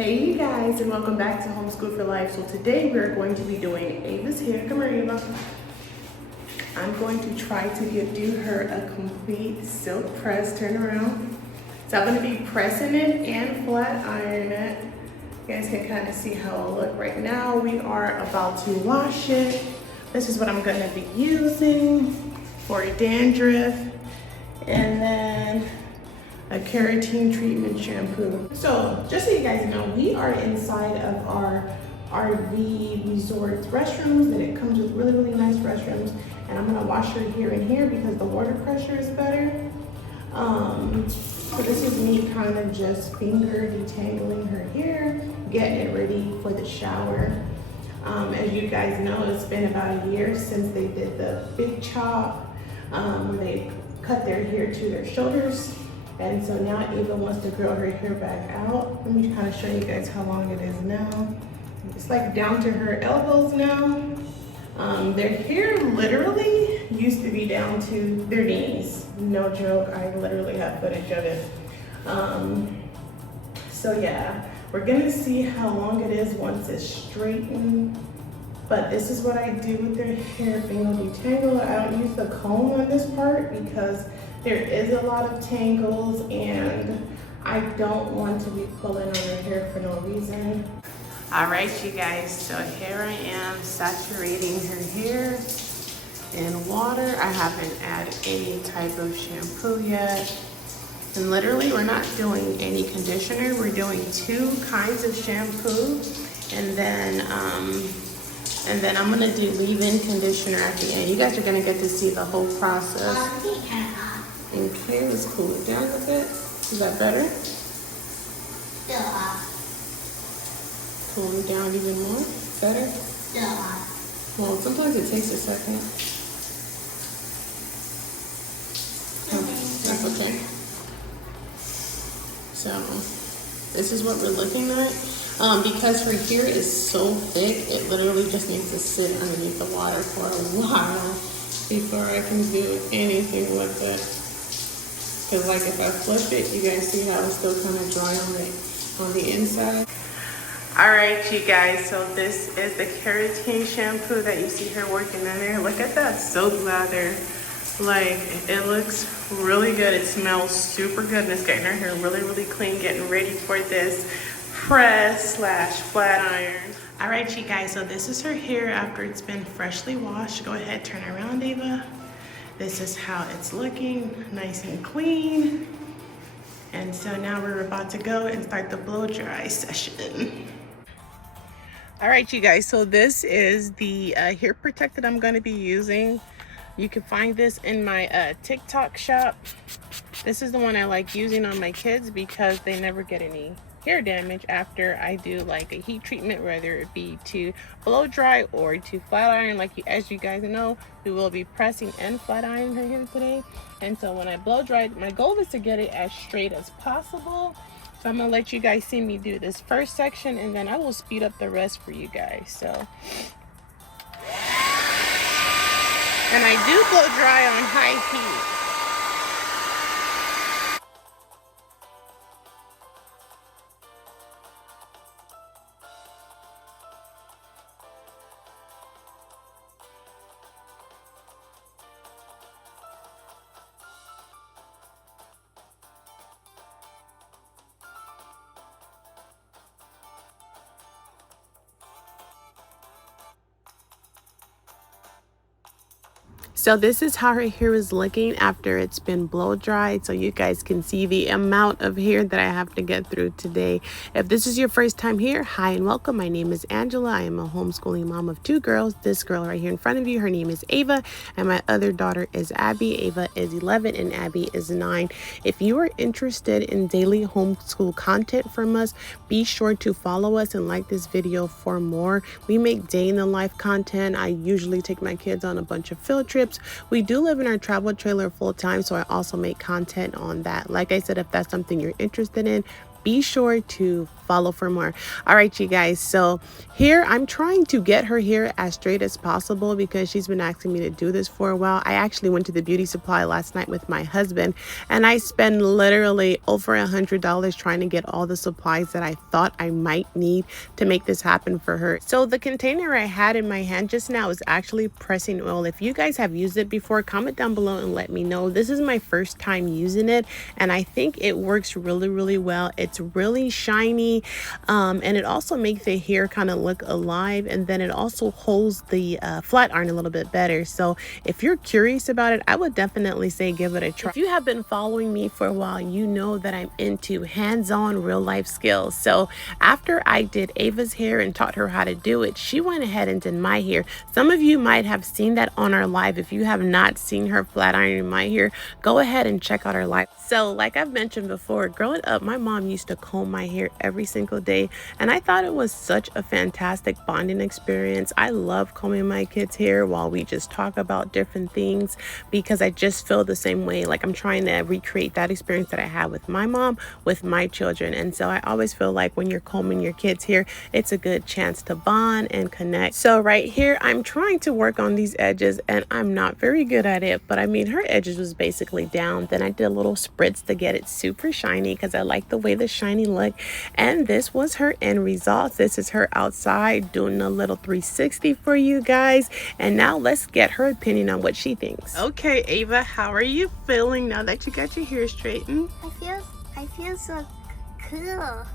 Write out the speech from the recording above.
Hey you guys, and welcome back to Homeschool for Life. So today we're going to be doing Ava's hair. Come here, Ava. I'm going to try to do her a complete silk press. Turn around. So I'm going to be pressing it and flat iron it. You guys can kind of see how it'll look right now. We are about to wash it. This is what I'm going to be using for dandruff. And then a keratin treatment shampoo. So just so you guys know, we are inside of our RV resort restrooms, and it comes with really nice restrooms. And I'm gonna wash her here and here because the water pressure is better. So this is me kind of just finger detangling her hair, getting it ready for the shower. As you guys know, it's been about a year since they did the big chop, where they cut their hair to their shoulders. And so now Ava wants to grow her hair back out. Let me kind of show you guys how long it is now. It's like down to her elbows now. Their hair literally used to be down to their knees. No joke, I literally have footage of it. So yeah, we're gonna see how long it is once it's straightened. But this is what I do with their hair, finger detangle. I don't use the comb on this part because there is a lot of tangles and I don't want to be pulling on her hair for no reason. All right, you guys, so here I am saturating her hair in water. I haven't added any type of shampoo yet. And literally, we're not doing any conditioner. We're doing 2 kinds of shampoo. And then I'm gonna do leave-in conditioner at the end. You guys are gonna get to see the whole process. Okay, let's cool it down a bit. Is that better? Still off. Cool it down even more? Better? Still off. Well, sometimes it takes a second. That's okay. So, this is what we're looking at. Because her hair is so thick, it literally just needs to sit underneath the water for a while before I can do anything with it. Because like if I flip it, you guys see how it's still kind of dry on the inside. All right, you guys, so this is the keratin shampoo that you see her working in there. Look at that soap lather. Like, it looks really good. It smells super good, and it's getting her hair really clean, getting ready for this press / flat iron. All right, you guys, so this is her hair after it's been freshly washed. Go ahead, turn around, Ava. This is how it's looking, nice and clean. And so now we're about to go and start the blow dry session. All right, you guys, so this is the hair protectant I'm gonna be using. You can find this in my TikTok shop. This is the one I like using on my kids because they never get any hair damage after I do like a heat treatment, whether it be to blow dry or to flat iron. As you guys know, we will be pressing and flat ironing her hair today. And so when I blow dry, my goal is to get it as straight as possible. So I'm gonna let you guys see me do this first section, and then I will speed up the rest for you guys. So, and I do blow dry on high heat. So this is how her hair is looking after it's been blow dried, so you guys can see the amount of hair that I have to get through today. If this is your first time here, hi and welcome. My name is Angela. I am a homeschooling mom of 2 girls. This girl right here in front of you, her name is Ava, and my other daughter is Abby. Ava is 11 and Abby is 9. If you are interested in daily homeschool content from us, be sure to follow us and like this video for more. We make day in the life content. I usually take my kids on a bunch of field trips. We do live in our travel trailer full time, so I also make content on that. Like I said, if that's something you're interested in, be sure to follow for more. All right, you guys, so here I'm trying to get her hair as straight as possible because she's been asking me to do this for a while. I actually went to the beauty supply last night with my husband, and I spent literally over $100 trying to get all the supplies that I thought I might need to make this happen for her. So the container I had in my hand just now is actually pressing oil. If you guys have used it before, comment down below and let me know. This is my first time using it, and I think it works really well. It's really shiny, and it also makes the hair kind of look alive, and then it also holds the flat iron a little bit better. So if you're curious about it, I would definitely say give it a try. If you have been following me for a while, you know that I'm into hands-on real life skills. So after I did Ava's hair and taught her how to do it, she went ahead and did my hair. Some of you might have seen that on our live. If you have not seen her flat iron my hair, go ahead and check out our live. So like I've mentioned before, growing up, my mom used to comb my hair every single day, and I thought it was such a fantastic bonding experience. I love combing my kids' hair while we just talk about different things, because I just feel the same way. Like I'm trying to recreate that experience that I had with my mom with my children. And so I always feel like when you're combing your kids' hair, it's a good chance to bond and connect. So right here, I'm trying to work on these edges, and I'm not very good at it, but I mean, her edges was basically down. Then I did a little spritz to get it super shiny because I like the way the shiny look. And this was her end result. This is her outside doing a little 360 for you guys. And now let's get her opinion on what she thinks. Okay, Ava, how are you feeling now that you got your hair straightened? I feel so cool.